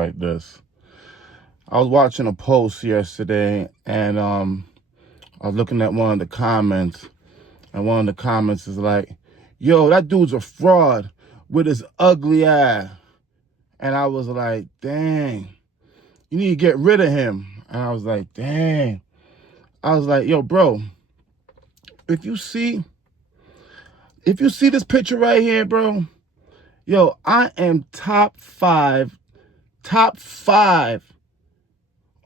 like this. I was watching a post yesterday, and I was looking at one of the comments, and one of the comments is like, yo, that dude's a fraud with his ugly ass. And I was like, dang, you need to get rid of him. And I was like, dang. I was like, yo, bro, if you see this picture right here, bro, yo, I am top five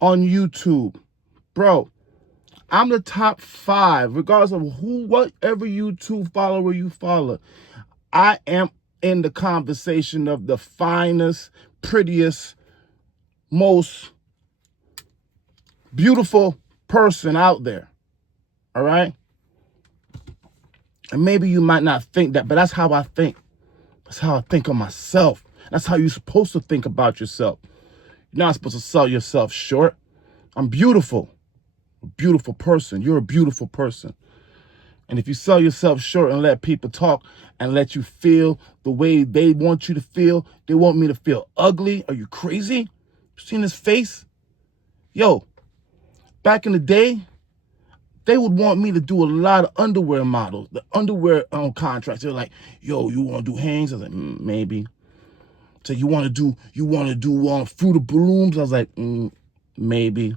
on YouTube. Bro, I'm the top 5, regardless of whatever YouTube follower you follow. I am in the conversation of the finest, prettiest, most beautiful person out there. All right? And maybe you might not think that, but that's how I think. That's how I think of myself. That's how you're supposed to think about yourself. You're not supposed to sell yourself short. I'm beautiful. A beautiful person. You're a beautiful person. And if you sell yourself short and let people talk and let you feel the way they want you to feel, they want me to feel ugly. Are you crazy? You seen his face? Yo, back in the day, they would want me to do a lot of underwear models, the underwear contracts. They're like, yo, you want to do hangs? I was like, maybe. So you want to do Fruit of Balloons? I was like, maybe.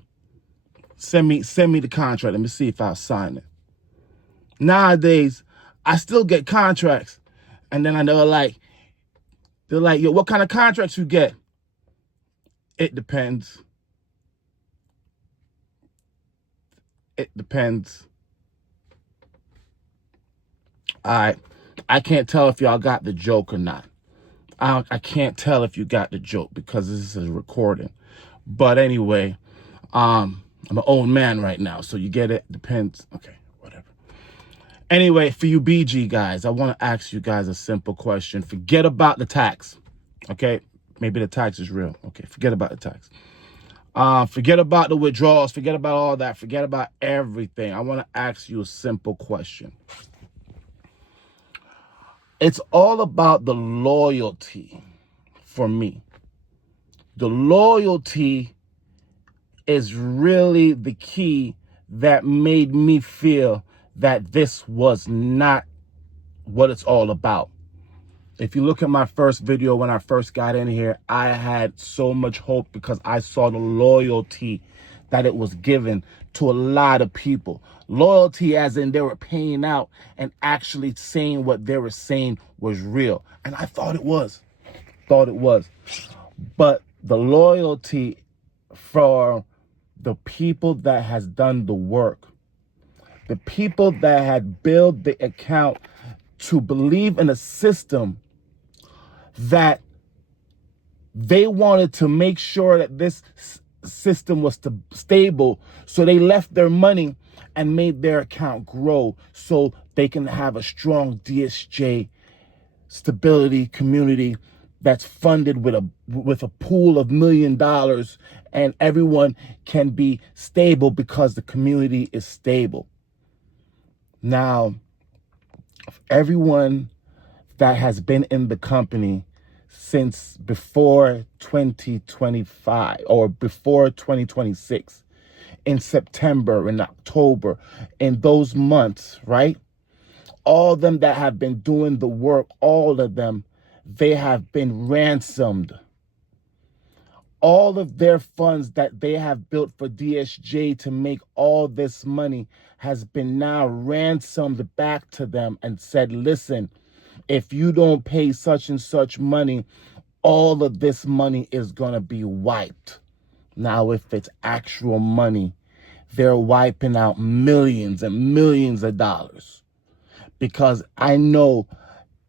Send me the contract. Let me see if I'll sign it. Nowadays, I still get contracts. And then they're like, yo, what kind of contracts you get? It depends. It depends. I can't tell if y'all got the joke or not. I can't tell if you got the joke because this is a recording. But anyway, I'm an old man right now, so you get it. Depends. Okay, whatever. Anyway, for you BG guys, I want to ask you guys a simple question. Forget about the tax. Okay? Maybe the tax is real. Okay, forget about the tax. Forget about the withdrawals. Forget about all that. Forget about everything. I want to ask you a simple question. It's all about the loyalty for me. The loyalty is really the key that made me feel that this was not what it's all about. If you look at my first video when I first got in here, I had so much hope because I saw the loyalty that it was given to a lot of people. Loyalty as in they were paying out and actually saying what they were saying was real. And I thought it was. But the loyalty for the people that has done the work, the people that had built the account to believe in a system that they wanted to make sure that this system was stable, so they left their money and made their account grow so they can have a strong DSJ stability community that's funded with a pool of $1 million, and everyone can be stable because the community is stable. Now, everyone that has been in the company since before 2025 or before 2026, in September, in October, in those months, right? All of them that have been doing the work, all of them, they have been ransomed. All of their funds that they have built for DSJ to make all this money has been now ransomed back to them and said, listen, if you don't pay such and such money, all of this money is going to be wiped. Now, if it's actual money, they're wiping out millions and millions of dollars. Because I know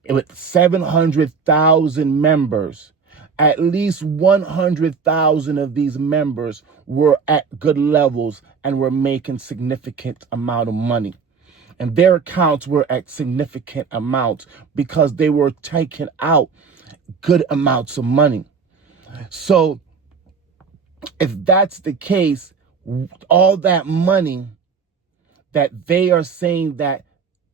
with 700,000 members, at least 100,000 of these members were at good levels and were making significant amount of money. And their accounts were at significant amounts because they were taking out good amounts of money. So if that's the case, all that money that they are saying that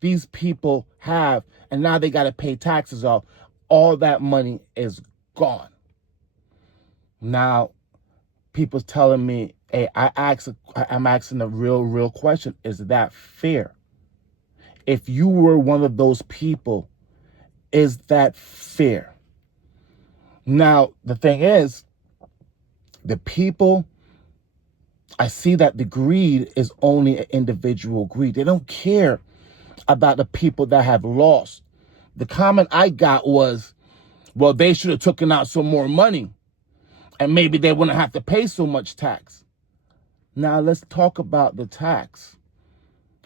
these people have, and now they got to pay taxes off, all that money is gone. Now, people's telling me, hey, I'm asking a real question. Is that fair? If you were one of those people, is that fair? Now, the thing is, the people, I see that the greed is only an individual greed. They don't care about the people that have lost. The comment I got was, well, they should have taken out some more money and maybe they wouldn't have to pay so much tax. Now let's talk about the tax.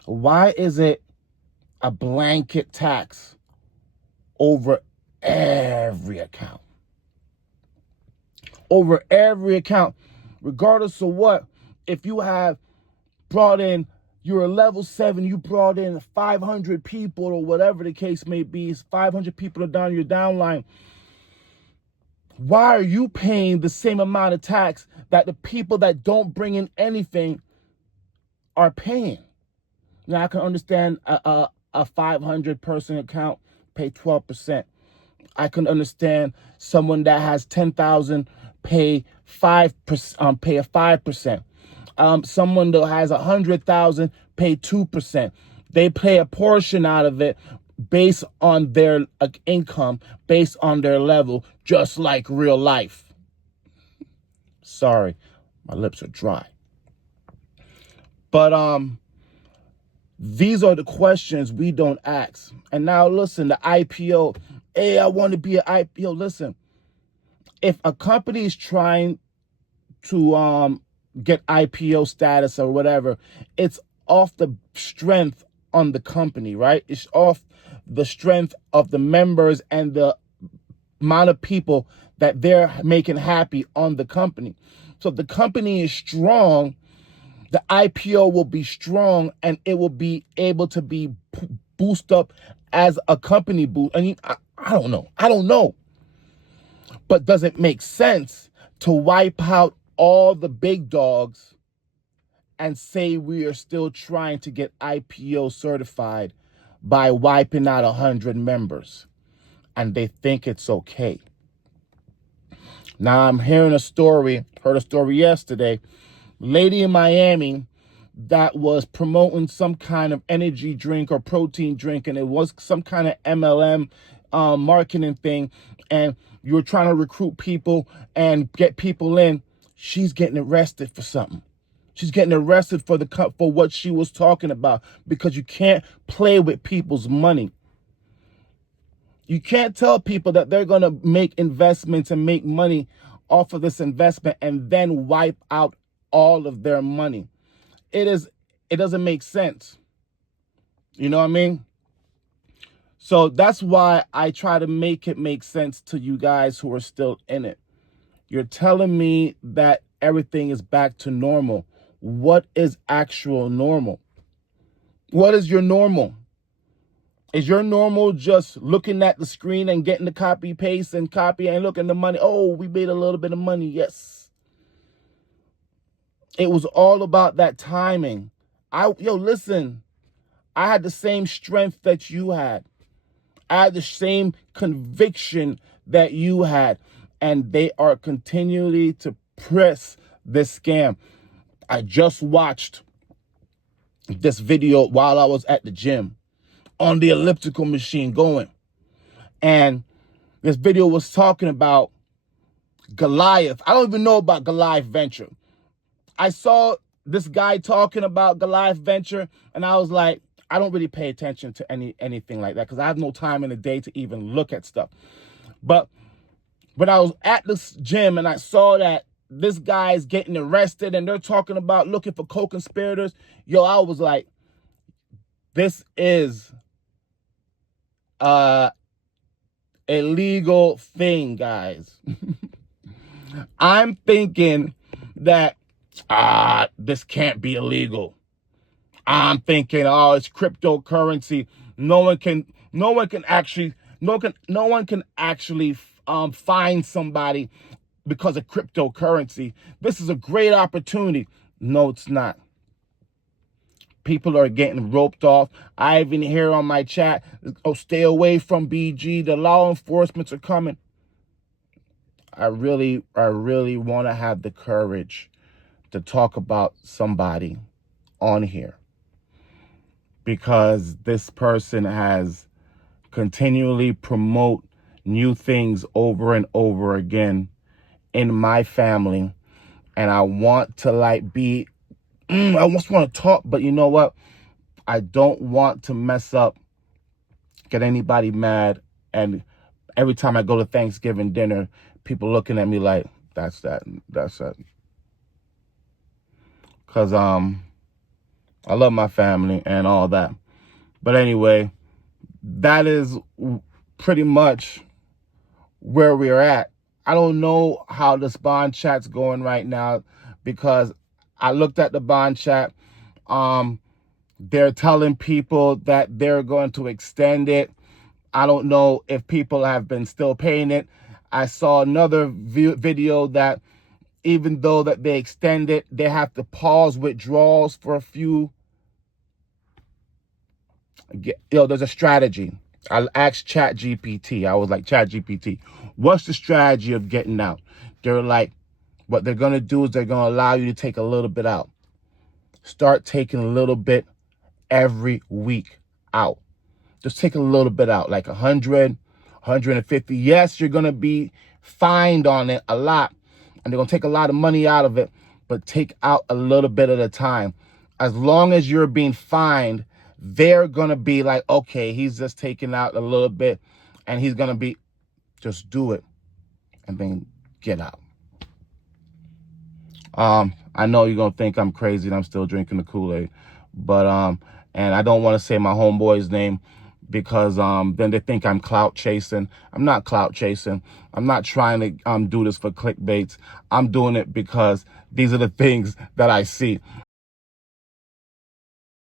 Why is it a blanket tax over every account? Over every account, regardless of what, if you have brought in, you're a level 7, you brought in 500 people or whatever the case may be, 500 people are down your downline. Why are you paying the same amount of tax that the people that don't bring in anything are paying? Now, I can understand a 500 person account pay 12%. I can understand someone that has 10,000 pay 5%, pay a 5%. Someone that has 100,000 pay 2%. They pay a portion out of it based on their income, based on their level, just like real life. Sorry, my lips are dry. But these are the questions we don't ask. And now listen, the IPO. Hey, I want to be an IPO. Listen, if a company is trying to get IPO status or whatever, it's off the strength on the company, right? It's off the strength of the members and the amount of people that they're making happy on the company. So if the company is strong, the IPO will be strong and it will be able to be boosted up as a company boost. I mean, I don't know. But does it make sense to wipe out all the big dogs and say we are still trying to get IPO certified by wiping out 100 members and they think it's okay? Now I'm heard a story yesterday, lady in Miami that was promoting some kind of energy drink or protein drink, and it was some kind of MLM marketing thing, and you were trying to recruit people and get people in. She's getting arrested for something. She's getting arrested for what she was talking about, because you can't play with people's money. You can't tell people that they're going to make investments and make money off of this investment and then wipe out all of their money. It doesn't make sense. You know what I mean? So that's why I try to make it make sense to you guys who are still in it. You're telling me that everything is back to normal. What is actual normal? What is your normal? Is your normal just looking at the screen and getting the copy, paste, and copy and looking at the money? Oh, we made a little bit of money. Yes. It was all about that timing. Listen, I had the same strength that you had. I had the same conviction that you had. And they are continually to press this scam. I just watched this video while I was at the gym on the elliptical machine going. And this video was talking about Goliath. I don't even know about Goliath Venture. I saw this guy talking about Goliath Venture, and I was like, I don't really pay attention to anything like that because I have no time in the day to even look at stuff. But when I was at this gym and I saw that this guy is getting arrested and they're talking about looking for co-conspirators, I was like, this is a legal thing, guys. I'm thinking that this can't be illegal. I'm thinking, it's cryptocurrency. No one can actually find somebody because of cryptocurrency. This is a great opportunity. No, it's not. People are getting roped off. I even hear on my chat, stay away from BG. The law enforcement are coming. I really want to have the courage to talk about somebody on here, because this person has continually promote new things over and over again in my family. And I want to like be, I just want to talk, but you know what? I don't want to mess up, get anybody mad. And every time I go to Thanksgiving dinner, people looking at me like, that's that. Cause I love my family and all that. But anyway, that is pretty much where we're at. I don't know how this bond chat's going right now, because I looked at the bond chat. They're telling people that they're going to extend it. I don't know if people have been still paying it. I saw another video that even though that they extend it, they have to pause withdrawals for a few. There's a strategy. I asked ChatGPT. I was like, ChatGPT, what's the strategy of getting out? They're like, what they're going to do is they're going to allow you to take a little bit out. Start taking a little bit every week out. Just take a little bit out, like 100, 150. Yes, you're going to be fined on it a lot, and they're going to take a lot of money out of it, but take out a little bit at a time. As long as you're being fined, they're going to be like, okay, he's just taking out a little bit, and he's going to be, just do it, and then get out. I know you're going to think I'm crazy and I'm still drinking the Kool-Aid, but, and I don't want to say my homeboy's name, because then they think I'm clout chasing. I'm not clout chasing. I'm not trying to do this for clickbaits. I'm doing it because these are the things that I see.